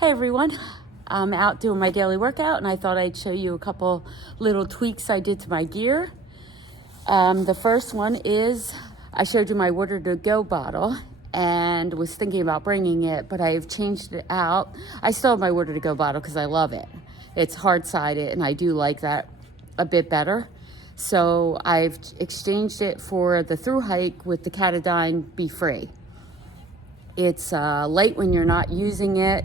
Hey everyone, I'm out doing my daily workout and I thought I'd show you a couple little tweaks I did to my gear. The first one is I showed you my water to go bottle and was thinking about bringing it, but I've changed it out. I still have my water to go bottle because I love it. It's hard-sided and I do like that a bit better. So I've exchanged it for the Thru-Hike with the Catadine Be Free. It's light when you're not using it.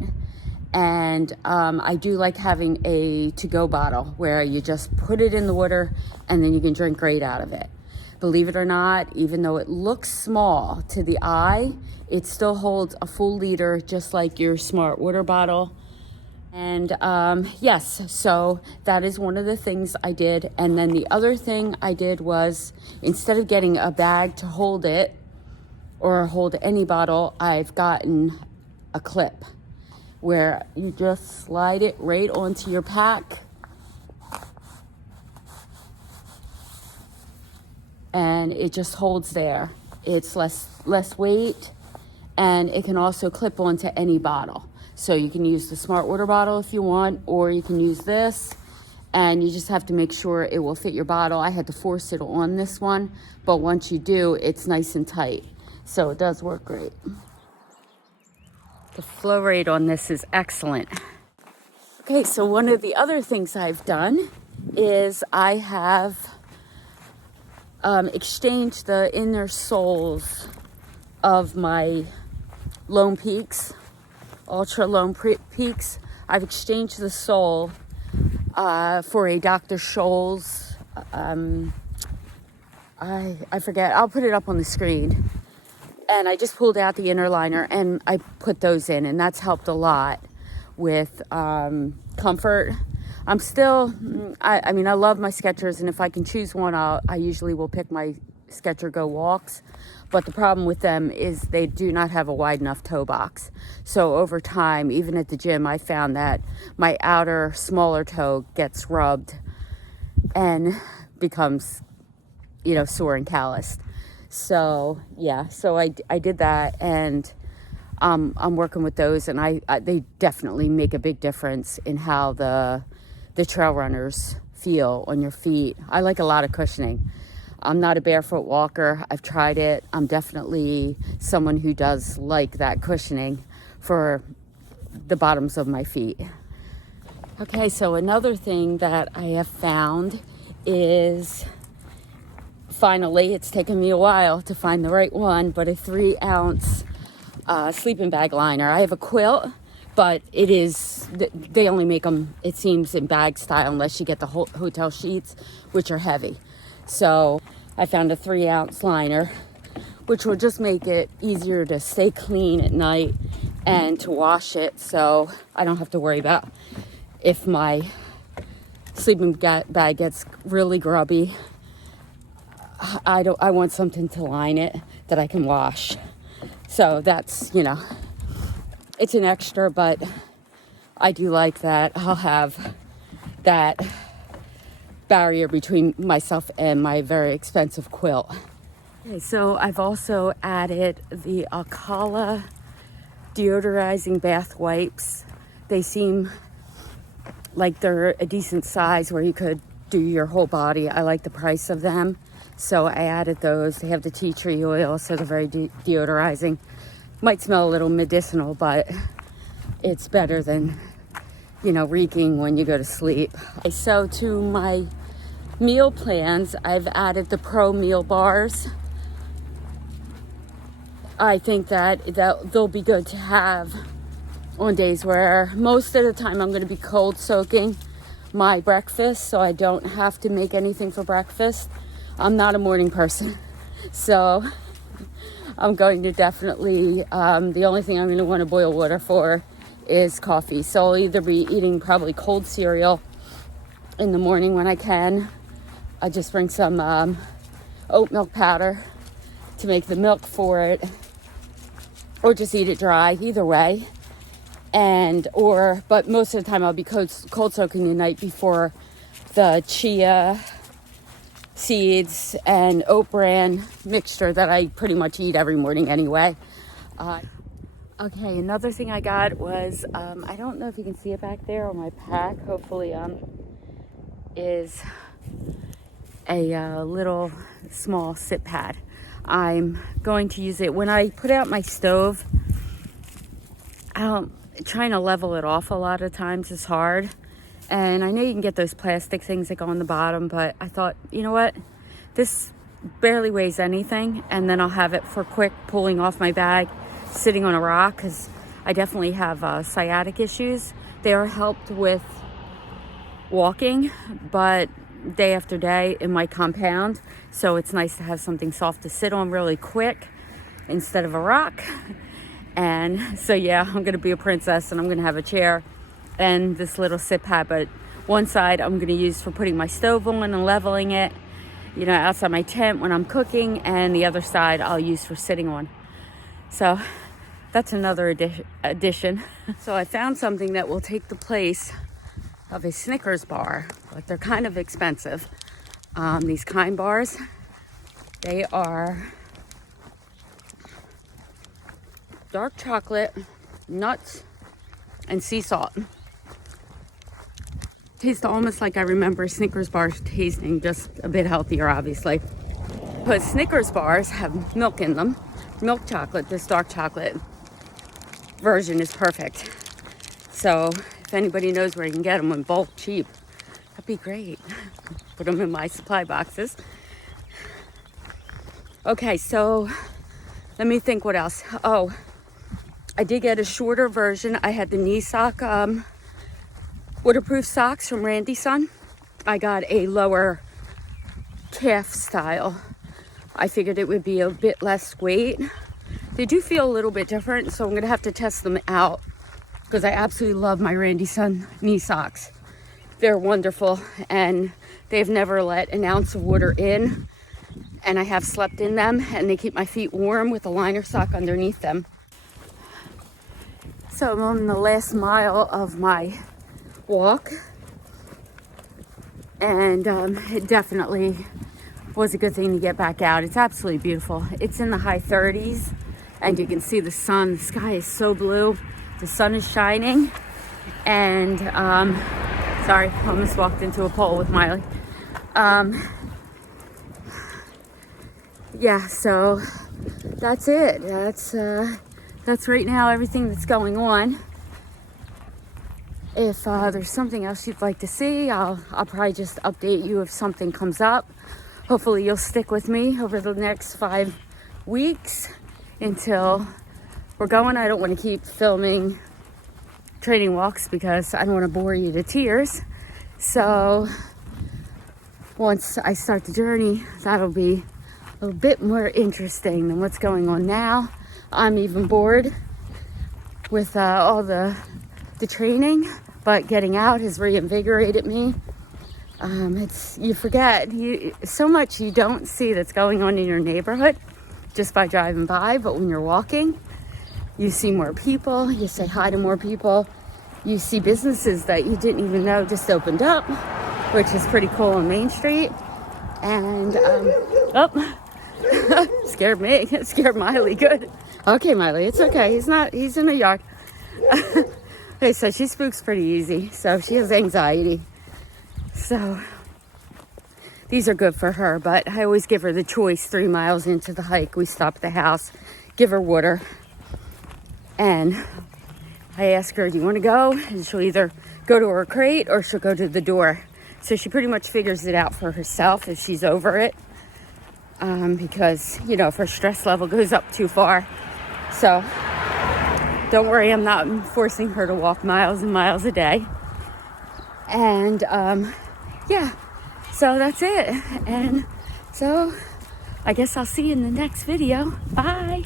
And I do like having a to-go bottle where you just put it in the water and then you can drink right out of it. Believe it or not, even though it looks small to the eye, it still holds a full liter, just like your smart water bottle. And yes, so that is one of the things I did. And then the other thing I did was, instead of getting a bag to hold it or hold any bottle, I've gotten a clip where you just slide it right onto your pack and it just holds there. It's less weight, and it can also clip onto any bottle. So you can use the smart water bottle if you want, or you can use this, and you just have to make sure it will fit your bottle. I had to force it on this one, but once you do, it's nice and tight. So it does work great. The flow rate on this is excellent. Okay, so one of the other things I've done is I have exchanged the inner soles of my Lone Peaks, Ultra Lone Peaks. I've exchanged the sole for a Dr. Scholl's, I forget, I'll put it up on the screen. And I just pulled out the inner liner and I put those in, and that's helped a lot with comfort. I'm still, I mean, I love my Skechers, and if I can choose one, I usually will pick my Skechers Go Walks. But the problem with them is they do not have a wide enough toe box. So over time, even at the gym, I found that my outer smaller toe gets rubbed and becomes, sore and calloused. So yeah, so I did that, and I'm working with those, and they definitely make a big difference in how the trail runners feel on your feet. I like a lot of cushioning. I'm not a barefoot walker. I've tried it. I'm definitely someone who does like that cushioning for the bottoms of my feet. Okay, so another thing that I have found is, finally, it's taken me a while to find the right one, but a 3-ounce sleeping bag liner. I have a quilt, but they only make them, it seems, in bag style unless you get the hotel sheets, which are heavy. So I found a 3-ounce liner, which will just make it easier to stay clean at night and to wash it, so I don't have to worry about if my sleeping bag gets really grubby. I want something to line it that I can wash. So that's, it's an extra, but I do like that. I'll have that barrier between myself and my very expensive quilt. Okay, so I've also added the Alcala deodorizing bath wipes. They seem like they're a decent size where you could do your whole body. I like the price of them. So I added those. They have the tea tree oil, so they're very deodorizing. Might smell a little medicinal, but it's better than, reeking when you go to sleep. So to my meal plans, I've added the Pro meal bars. I think that they'll be good to have on days where most of the time I'm going to be cold soaking my breakfast, so I don't have to make anything for breakfast. I'm not a morning person, so I'm going to definitely, the only thing I'm going to want to boil water for is coffee. So I'll either be eating probably cold cereal in the morning when I can. I just bring some oat milk powder to make the milk for it, or just eat it dry, either way. But most of the time I'll be cold soaking the night before the chia seeds and oat bran mixture that I pretty much eat every morning anyway. Okay, another thing I got was, I don't know if you can see it back there on my pack, hopefully, is a little small sit pad. I'm going to use it when I put out my stove. Trying to level it off a lot of times is hard. And I know you can get those plastic things that go on the bottom, but I thought, you know what? This barely weighs anything, and then I'll have it for quick pulling off my bag, sitting on a rock, because I definitely have sciatic issues. They are helped with walking, but day after day it might compound. So it's nice to have something soft to sit on really quick instead of a rock. And so yeah, I'm gonna be a princess, and I'm gonna have a chair and this little sit pad, but one side I'm gonna use for putting my stove on and leveling it, you know, outside my tent when I'm cooking, and the other side I'll use for sitting on. So that's another addition. So I found something that will take the place of a Snickers bar, but they're kind of expensive. These Kind bars, they are dark chocolate, nuts, and sea salt. Taste almost like I remember Snickers bars tasting, just a bit healthier, obviously. But Snickers bars have milk in them, milk chocolate. This dark chocolate version is perfect. So if anybody knows where you can get them in bulk cheap, that'd be great. Put them in my supply boxes. Okay, so let me think what else. Oh, I did get a shorter version. I had the knee sock, waterproof socks from Randy Son. I got a lower calf style. I figured it would be a bit less weight. They do feel a little bit different, so I'm gonna have to test them out, because I absolutely love my Randy Son knee socks. They're wonderful, and they've never let an ounce of water in, and I have slept in them, and they keep my feet warm with a liner sock underneath them. So I'm on the last mile of my walk, and it definitely was a good thing to get back out. It's absolutely beautiful. It's in the high 30s, and you can see the sun. The sky is so blue. The sun is shining, and sorry, I almost walked into a pole with Miley. Yeah, so that's it. That's right now everything that's going on. If there's something else you'd like to see, I'll probably just update you if something comes up. Hopefully you'll stick with me over the next 5 weeks until we're going. I don't want to keep filming training walks because I don't want to bore you to tears. So once I start the journey, that'll be a little bit more interesting than what's going on now. I'm even bored with all the training, but getting out has reinvigorated me. You forget so much you don't see that's going on in your neighborhood just by driving by, but when you're walking, you see more people, you say hi to more people, you see businesses that you didn't even know just opened up, which is pretty cool on Main Street. And scared me. It scared Miley. Good. Okay, Miley, it's okay. He's in the yard. Okay, so she spooks pretty easy. So she has anxiety. So these are good for her, but I always give her the choice. 3 miles into the hike, we stop at the house, give her water, and I ask her, do you want to go? And she'll either go to her crate or she'll go to the door. So she pretty much figures it out for herself if she's over it. Because, you know, if her stress level goes up too far. So don't worry, I'm not forcing her to walk miles and miles a day. And yeah, so that's it. And so I guess I'll see you in the next video. Bye.